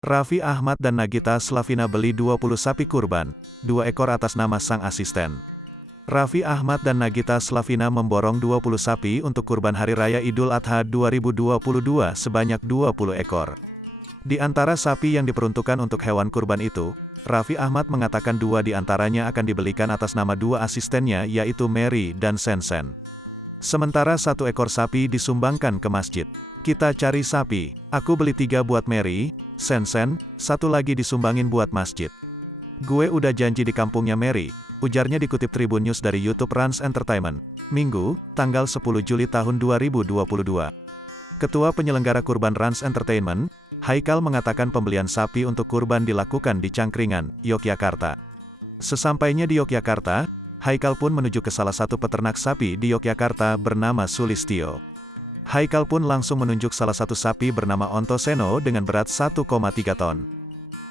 Raffi Ahmad dan Nagita Slavina beli 20 sapi kurban, 2 ekor atas nama sang asisten. Raffi Ahmad dan Nagita Slavina memborong 20 sapi untuk kurban Hari Raya Idul Adha 2022 sebanyak 20 ekor. Di antara sapi yang diperuntukkan untuk hewan kurban itu, Raffi Ahmad mengatakan 2 di antaranya akan dibelikan atas nama 2 asistennya yaitu Mary dan Sensen. Sementara 1 ekor sapi disumbangkan ke masjid. Kita cari sapi, aku beli 3 buat Mary, Sensen, 1 lagi disumbangin buat masjid. Gue udah janji di kampungnya Mary, ujarnya dikutip Tribun News dari YouTube Rans Entertainment, Minggu, tanggal 10 Juli tahun 2022. Ketua penyelenggara kurban Rans Entertainment, Haikal mengatakan pembelian sapi untuk kurban dilakukan di Cangkringan, Yogyakarta. Sesampainya di Yogyakarta, Haikal pun menuju ke salah satu peternak sapi di Yogyakarta bernama Sulistyo. Haikal pun langsung menunjuk salah satu sapi bernama Ontoseno dengan berat 1,3 ton.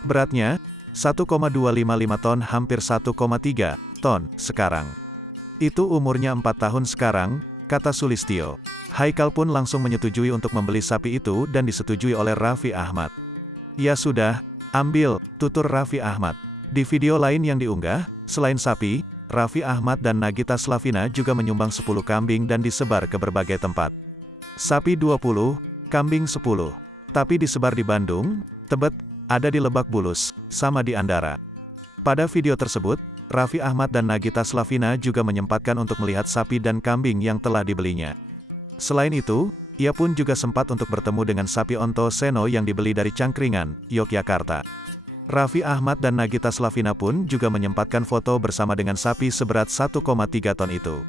Beratnya, 1,255 ton hampir 1,3 ton sekarang. Itu umurnya 4 tahun sekarang, kata Sulistyo. Haikal pun langsung menyetujui untuk membeli sapi itu dan disetujui oleh Raffi Ahmad. Ya sudah, ambil, tutur Raffi Ahmad. Di video lain yang diunggah, selain sapi, Raffi Ahmad dan Nagita Slavina juga menyumbang 10 kambing dan disebar ke berbagai tempat. Sapi 20, kambing 10. Tapi disebar di Bandung, Tebet, ada di Lebak Bulus, sama di Andara. Pada video tersebut, Raffi Ahmad dan Nagita Slavina juga menyempatkan untuk melihat sapi dan kambing yang telah dibelinya. Selain itu, ia pun juga sempat untuk bertemu dengan sapi Ontoseno yang dibeli dari Cangkringan, Yogyakarta. Raffi Ahmad dan Nagita Slavina pun juga menyempatkan foto bersama dengan sapi seberat 1,3 ton itu.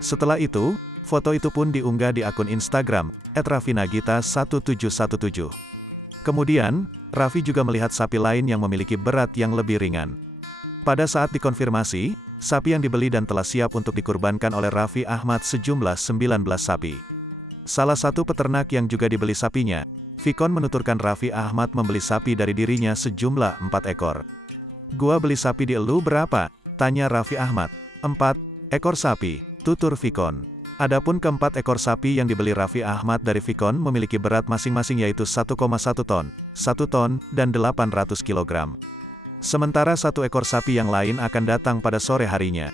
Setelah itu, foto itu pun diunggah di akun Instagram, @raffinagita1717. Kemudian, Raffi juga melihat sapi lain yang memiliki berat yang lebih ringan. Pada saat dikonfirmasi, sapi yang dibeli dan telah siap untuk dikurbankan oleh Raffi Ahmad sejumlah 19 sapi. Salah satu peternak yang juga dibeli sapinya, Vikon, menuturkan Raffi Ahmad membeli sapi dari dirinya sejumlah 4 ekor. Gua beli sapi di elu berapa? Tanya Raffi Ahmad. 4 ekor sapi, tutur Vikon. Adapun keempat ekor sapi yang dibeli Raffi Ahmad dari Vikon memiliki berat masing-masing yaitu 1,1 ton, 1 ton, dan 800 kg. Sementara 1 ekor sapi yang lain akan datang pada sore harinya.